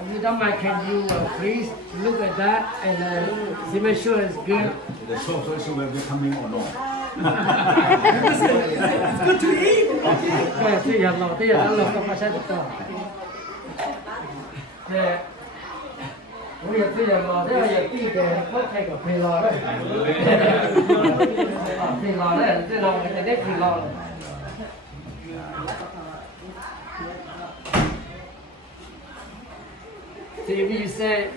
If you don't mind, can you please look at that and see make sure it's good? The sauce will be coming or not? Good to eat. 对，这也老的也老老发现的多。对，我也这也老的也地的，我开个配老的，配老的，这老的得配老的。So if you say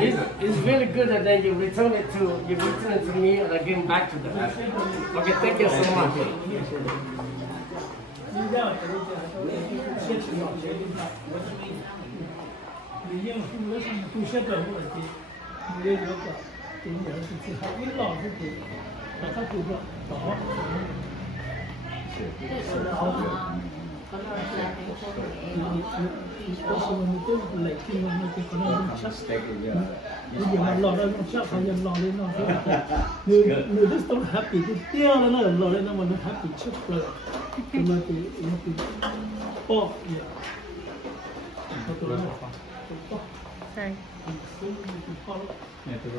it's really good, and then you return it to me, and I give it back to them. Okay, thank you so much. 你这样先吃老先领导，你用户的什么都晓得我的，你也有个给你儿子吃，还给老子给，把他给个好。có số mình tôi lấy khi mà mình có nó chắc bây giờ mà lò nó chắc phải nhân lò lên nó người rấtต้อง happy ที่เตี้ยแล้วนะลอlên nóมัน happy ชุดเลยคือมันเป็นป้อเนี่ยเขาตัวนั้นป้อใช่เป็นป้อเนี่ยตัว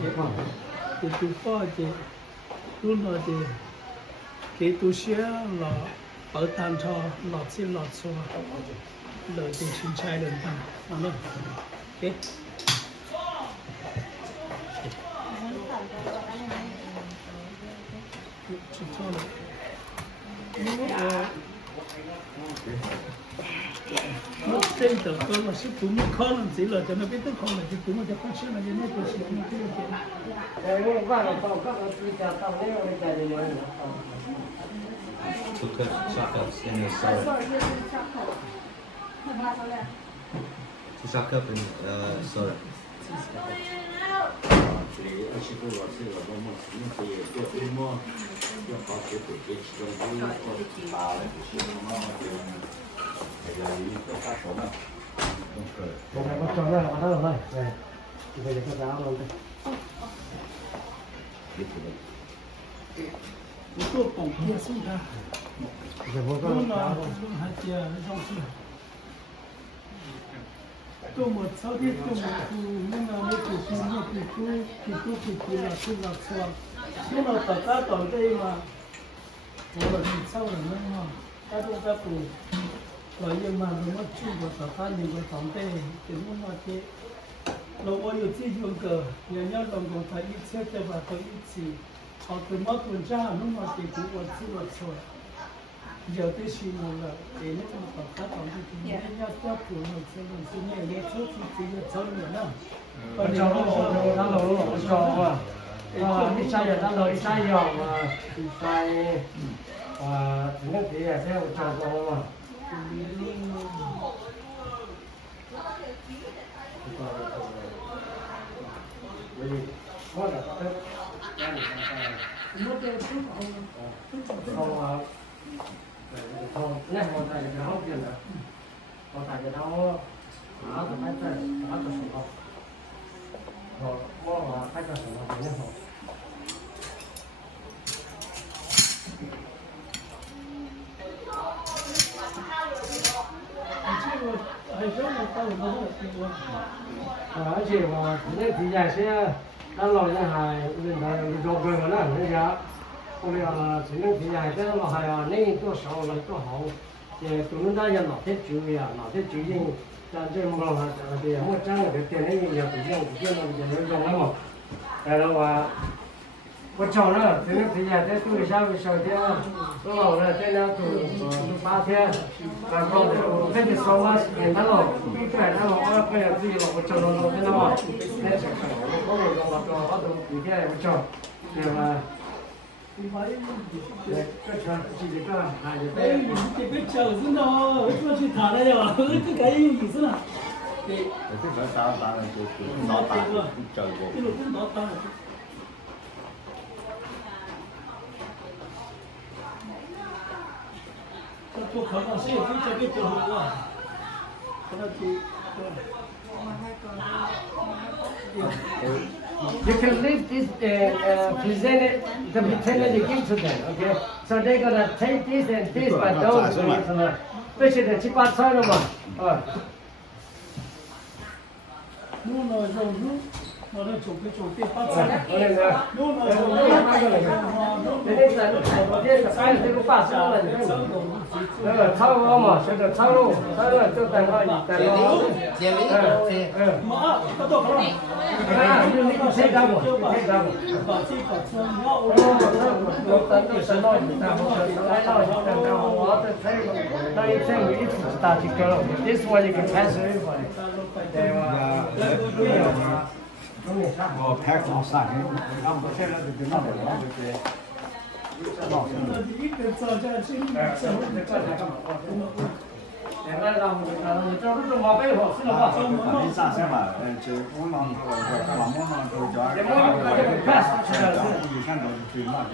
เป็นป้อเจรุ่นเราเจเกตุเชียหล่อở tam cho lọt xin lọt xua lời tình xin trai lần thằng nó lên ok chỉ cho nó tên từ tôi mà sức tụi nó khó làm gì là cho nó biết tới không là thì tụi nóจะcó chuyện là như thế tôi sẽ không biết được cái quan là tàu các cái gì cả tàu này là cái gì vậy To cut chocolate in the soda. To suck up in soda. Bắt cho ra là bắt đầu rồi. Đây. Bây giờ có giáo luôn đây. 我做保洁送他，弄了弄还接上去，多么早点多么多，弄了那个什么皮了，吃了吃了，弄了大家到这嘛，我了你操人了嘛，大家在补，老爷嘛那么住过大家那个长辈，给弄那些，老我有这种个，人家老公他一切都把他一起。好的，毛多家弄嘛给我吃了吃了，有的是我了，给那个把他当的给人家家婆了吃了吃，你也出去直接走了呢。我找了我找啊，一山也当到一山药嘛，一山只能给这样找过嘛。我的。那我在这后边的，我在这头拿着拍在拿着手套，我拍着手套肯定好。而且我那底下些，咱老人还人做过了，人家。后面只能提下，这个还要能多少来多好，都能大家拿点酒呀，拿点酒饮，咱这么个对，我讲个点那个也不行，那种了嘛。然后我找了，只能提下，再多下个小天啊，多老了，这两都8天，然后这就说嘛，简单了，对，然后我不要自己了，我找了老的了嘛，那是我用了多，我都一天也不找，对吧？哎，你这个饺子呢，过去谈了呀，这个有意思了。对。这个打了就是老打叫过。这个不老打了。这做考考试也非常的重要啊。跟他去。You can leave this the pretend you give to them, okay? So they're gonna take this and this, but don't do it. 这些的7、8菜了嘛， นู่นเลยเรานู่นเราได้จบไปจบที่ปัจจัย 我那个， นู่นเลย 我 เรา 那 ได้ 个那个，那个是我这个菜这个把烧了，那个炒鹅嘛，现在炒肉，炒肉就等它等它，มาก็ต้องเขา 就那个谁干过，谁干过。 把这个中药我等到等到等到来到等到我的菜，那一天我一直打几个了，这是我一个菜水过来，对吧？没有啊，都没啥。我拍光晒，俺不晒了就弄了，就给弄上了。一个早家去，现在咱们这都是马背后是吧？没啥事嘛，就我们往我们都叫，以前都是最嘛的。